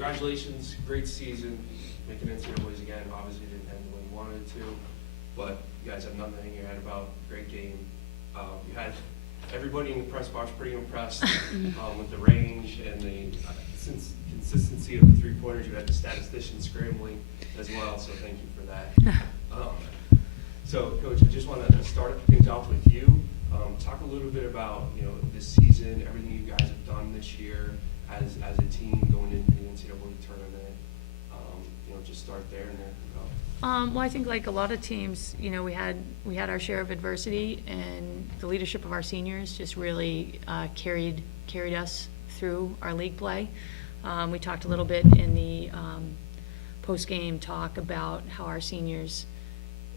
congratulations, great season, making NCAAs again. Obviously didn't end the way you wanted it to, but you guys have nothing to hang your head about. Great game. You had everybody in the press box pretty impressed with the range and the consistency of the three-pointers. You had the statistician scrambling as well, so thank you for that. So, Coach, I just want to start things off with you. Talk a little bit about this season, everything you guys have done this year as a team going into the NCAA tournament. Just start there and there go. Well, I think like a lot of teams, we had our share of adversity, and the leadership of our seniors just really carried us through our league play. We talked a little bit in the post-game talk about how our seniors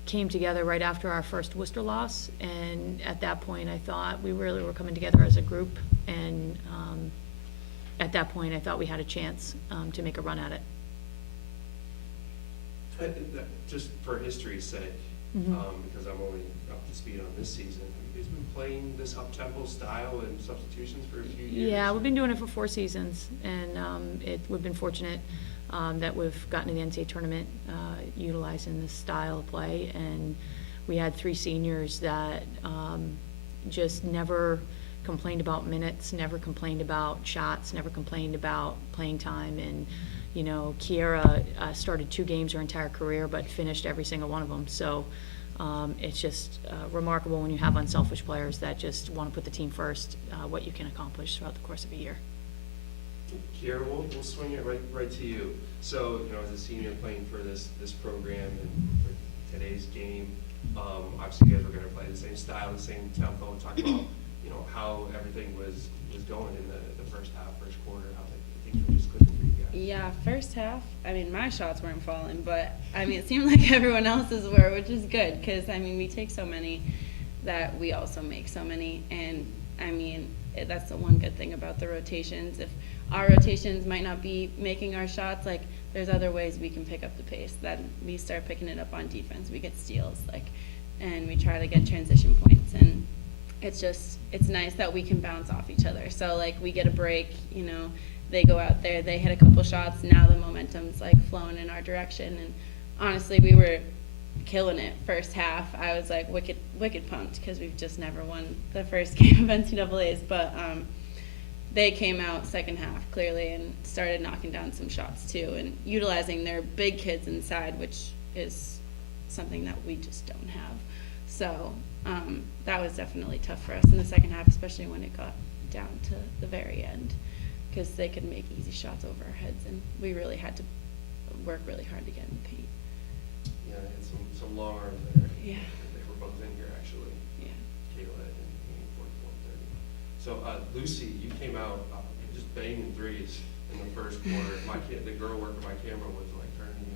came together right after our first Worcester loss, and at that point I thought we really were coming together as a group, and at that point I thought we had a chance to make a run at it. Just for history's sake, because I'm only up to speed on this season, have you guys been playing this up-tempo style and substitutions for a few years? Yeah, we've been doing it for 4 seasons, and we've been fortunate that we've gotten to the NCAA tournament utilizing this style of play, and we had 3 seniors that just never complained about minutes, never complained about shots, never complained about playing time, and Kierra started 2 games her entire career, but finished every single one of them. So it's just remarkable when you have unselfish players that just want to put the team first, what you can accomplish throughout the course of a year. Kierra, we'll swing it right to you. So, as a senior playing for this program and for today's game, obviously you guys were going to play the same style, the same tempo, and talk about how everything was going in the first half, first quarter, how things were just clicking for you guys. Yeah, first half, my shots weren't falling, but, it seemed like everyone else's were, which is good, because, we take so many that we also make so many, and, that's the one good thing about the rotations. If our rotations might not be making our shots, there's other ways we can pick up the pace. Then we start picking it up on defense, we get steals, and we try to get transition points, and it's nice that we can bounce off each other. So, we get a break, they go out there, they hit a couple shots, now the momentum's flowing in our direction, and honestly we were killing it first half. I was wicked pumped, because we've just never won the first game of NCAAs, but they came out second half clearly and started knocking down some shots too, and utilizing their big kids inside, which is something that we just don't have. So that was definitely tough for us in the second half, especially when it got down to the very end, because they could make easy shots over our heads, and we really had to work really hard to get in the paint. Yeah, they had some long arms there. Yeah. They were both in here, actually. Yeah. Kayla and 44-30. So, Lucy, you came out just banging threes in the first quarter. The girl working my camera was turning to me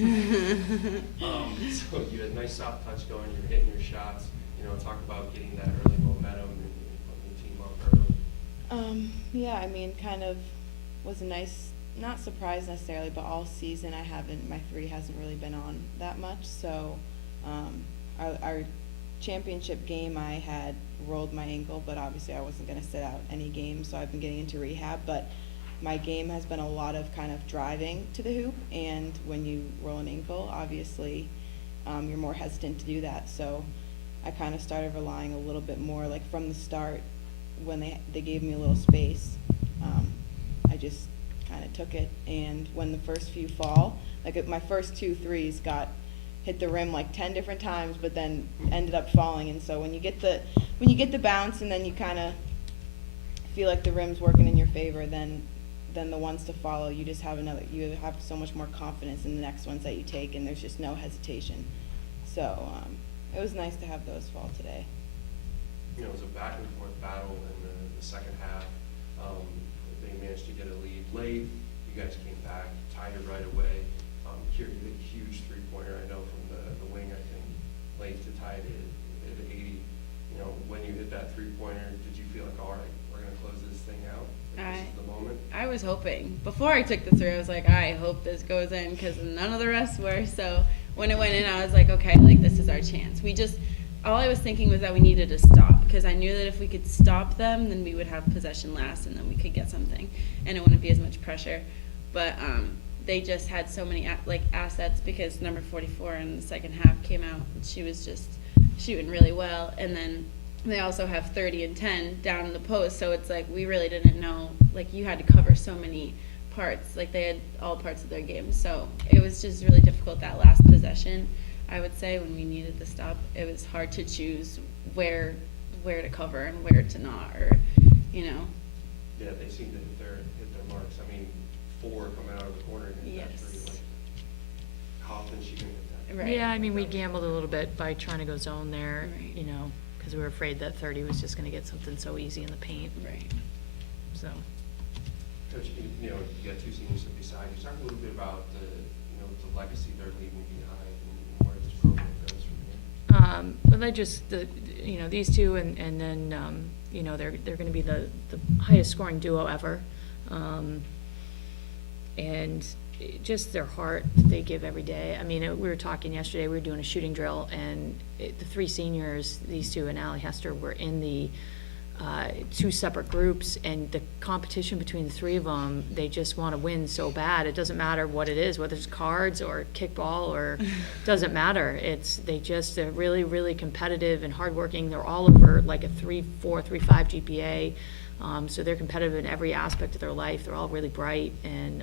really? So you had a nice soft touch going. You were hitting your shots. Talk about getting that early momentum and putting the team up early. Yeah, kind of was a nice, not surprise necessarily, but all season my 3 hasn't really been on that much. So our championship game, I had rolled my ankle, but obviously I wasn't going to sit out any games, so I've been getting into rehab. But my game has been a lot of kind of driving to the hoop, and when you roll an ankle, obviously you're more hesitant to do that. So I kind of started relying a little bit more, from the start, when they gave me a little space, I just kind of took it, and when the first few fall, my first 2 threes hit the rim 10 different times, but then ended up falling. And so when you get the bounce, and then you kind of feel like the rim's working in your favor, then the ones to follow, you have so much more confidence in the next ones that you take, and there's just no hesitation. So it was nice to have those fall today. It was a back and forth battle in the second half. They managed to get a lead late. You guys came back, tied it right away. Kierra, you hit a huge three-pointer, I know, from the wing, I think, late to tie it at 80. When you hit that three-pointer, did you feel all right, we're going to close this thing out? This is the moment? I was hoping. Before I took the 3, I was I hope this goes in, because none of the rest were. So when it went in, I was okay, this is our chance. all I was thinking was that we needed to stop, because I knew that if we could stop them, then we would have possession last, and then we could get something, and it wouldn't be as much pressure. But they just had so many assets, because number 44 in the second half came out, and she was just shooting really well. And then they also have 30 and 10 down in the post, so it's like we really didn't know. Like, you had to cover so many parts. Like, they had all parts of their game, so it was just really difficult that last possession. I would say when we needed to stop, it was hard to choose where to cover and where to not, or, you know. Yeah, they seem to hit their marks. I mean, 4 coming out of the corner and hit that Yes. 3. Like, how often is she gonna hit that? Right. Yeah, I mean, we gambled a little bit by trying to go zone there, Right. you know, because we were afraid that 30 was just gonna get something so easy in the paint, Right. so. Coach, you know, you got 2 seniors sit beside you. Talk a little bit about the legacy they're leaving behind and where this program goes from here. Well, they just, these two, and then, they're gonna be the highest scoring duo ever. And just their heart that they give every day. I mean, we were talking yesterday, we were doing a shooting drill, and the 3 seniors, these 2 and Allie Hester, were in the 2 separate groups, and the competition between the 3 of them, they just want to win so bad. It doesn't matter what it is, whether it's cards or kickball, or doesn't matter. They're really, really competitive and hardworking. They're all over like a 3.4, 3.5 GPA. So they're competitive in every aspect of their life. They're all really bright, and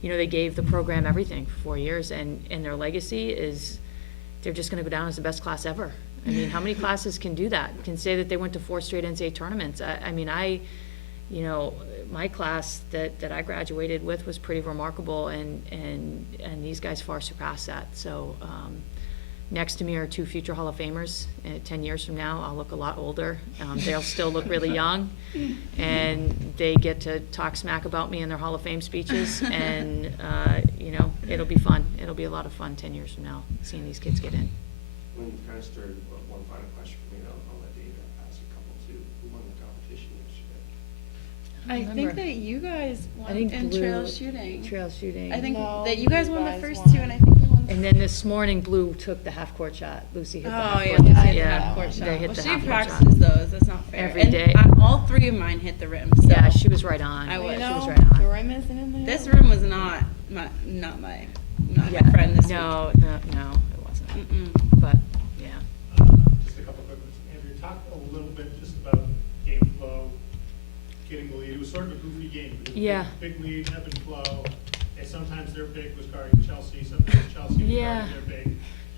they gave the program everything for 4 years, and their legacy is they're just going to go down as the best class ever. I mean, how many classes can do that? Can say that they went to 4 straight NCAA tournaments? My class that I graduated with was pretty remarkable, and these guys far surpassed that. So next to me are 2 future Hall of Famers. 10 years from now, I'll look a lot older. They'll still look really young, and they get to talk smack about me in their Hall of Fame speeches, and it'll be fun. It'll be a lot of fun 10 years from now, seeing these kids get in. When you kind of started, one final question for me, I'll let Dave ask a couple too. Who won the competition yesterday? I think that you guys won in trail shooting. Trail shooting. I think No, that you guys you won the guys first won. 2, and I think we won. And then this morning, Blue took the half-court shot. Lucy hit the Oh, half-court yeah, shot. Lucy hit the Yeah, half-court shot. they hit Well, the she half-court shot. practices those. That's not fair. Every And day. all 3 of mine hit the rim. So Yeah, she was right on. I was. She You was know, right on. the rim isn't in there. This room was not my friend this No, week. no, it wasn't. Mm-mm. But, yeah. Just a couple quick ones. Andrew, talk a little bit just about game flow, getting the lead. It was sort of a goofy game. It was Yeah. Big lead, ebb and flow, and sometimes their big was guarding Chelsea, sometimes Chelsea was Yeah. guarding their big.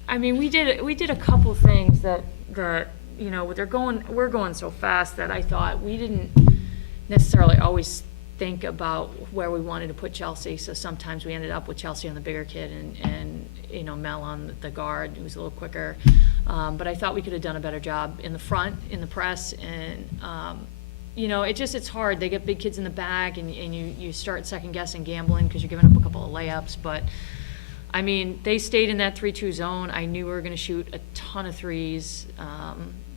I mean, we did a couple things that we're going so fast that I thought we didn't necessarily always think about where we wanted to put Chelsea. So sometimes we ended up with Chelsea on the bigger kid and Mel on the guard, who was a little quicker. But I thought we could have done a better job in the front, in the press, and it's hard. They get big kids in the back, and you start second guessing gambling because you're giving up a couple of layups. But I mean, they stayed in that 3-2 zone. I knew we were going to shoot a ton of threes.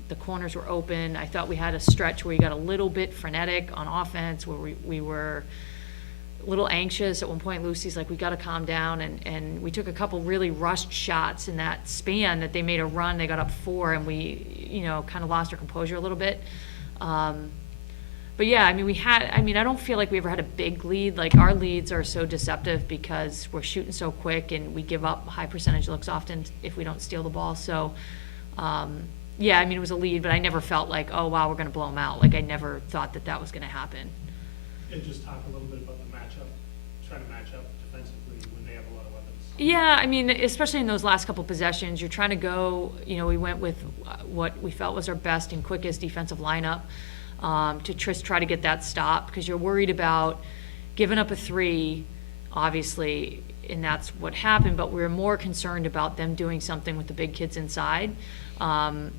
The corners were open. I thought we had a stretch where we got a little bit frenetic on offense, where we were a little anxious. At one point, Lucy's like, we got to calm down. And we took a couple really rushed shots in that span that they made a run. They got up 4, and we, kind of lost our composure a little bit. But yeah, I mean, I don't feel like we ever had a big lead. Like, our leads are so deceptive because we're shooting so quick, and we give up high percentage looks often if we don't steal the ball. So, yeah, I mean, it was a lead, but I never felt like, oh, wow, we're going to blow them out. Like, I never thought that was going to happen. And just talk a little bit about the matchup, trying to match up defensively when they have a lot of weapons. Yeah, I mean, especially in those last couple possessions, you're trying to go, we went with what we felt was our best and quickest defensive lineup. To try to get that stop, because you're worried about giving up a 3, obviously, and that's what happened, but we were more concerned about them doing something with the big kids inside. And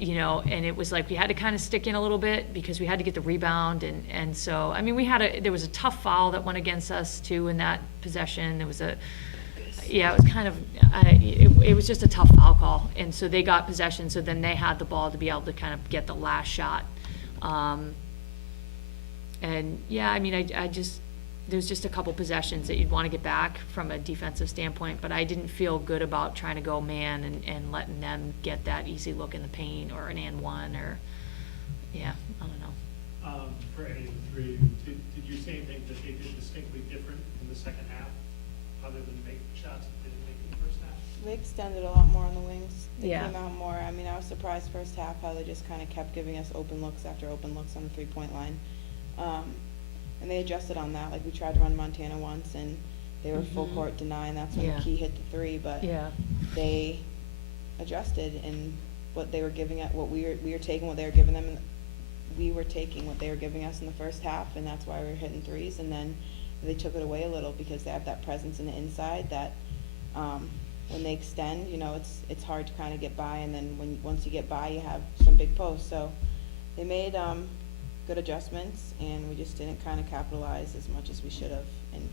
it was like we had to kind of stick in a little bit because we had to get the rebound, and so, I mean, there was a tough foul that went against us, too, in that possession. It was it was kind of, it was just a tough foul call, and so they got possession, so then they had the ball to be able to kind of get the last shot. And yeah, I mean, there's just a couple possessions that you'd want to get back from a defensive standpoint, but I didn't feel good about trying to go man and letting them get that easy look in the paint or an and one or, yeah, I don't know. For any of the three, did you see anything that they did distinctly different in the second half, other than make shots that they didn't make in the first half? They extended a lot more on the wings. They Yeah. came out more. I mean, I was surprised first half how they just kind of kept giving us open looks after open looks on the 3-point line. And they adjusted on that. Like, we tried to run Montana once, and they were full court deny, and that's when Yeah. McKee hit the three. But Yeah. they adjusted, and what they were giving at what we were taking what they were giving them, and we were taking what they were giving us in the first half, and that's why we were hitting threes. And then they took it away a little because they have that presence in the inside that when they extend, you know, it's hard to kind of get by, and then once you get by, you have some big posts. So they made good adjustments, and we just didn't kind of capitalize as much as we should have. And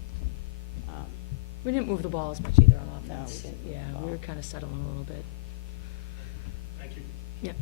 We didn't move the ball as much either on No, we offense. didn't move Yeah, the we were ball. kind of settling a little bit. Thank you. Yep.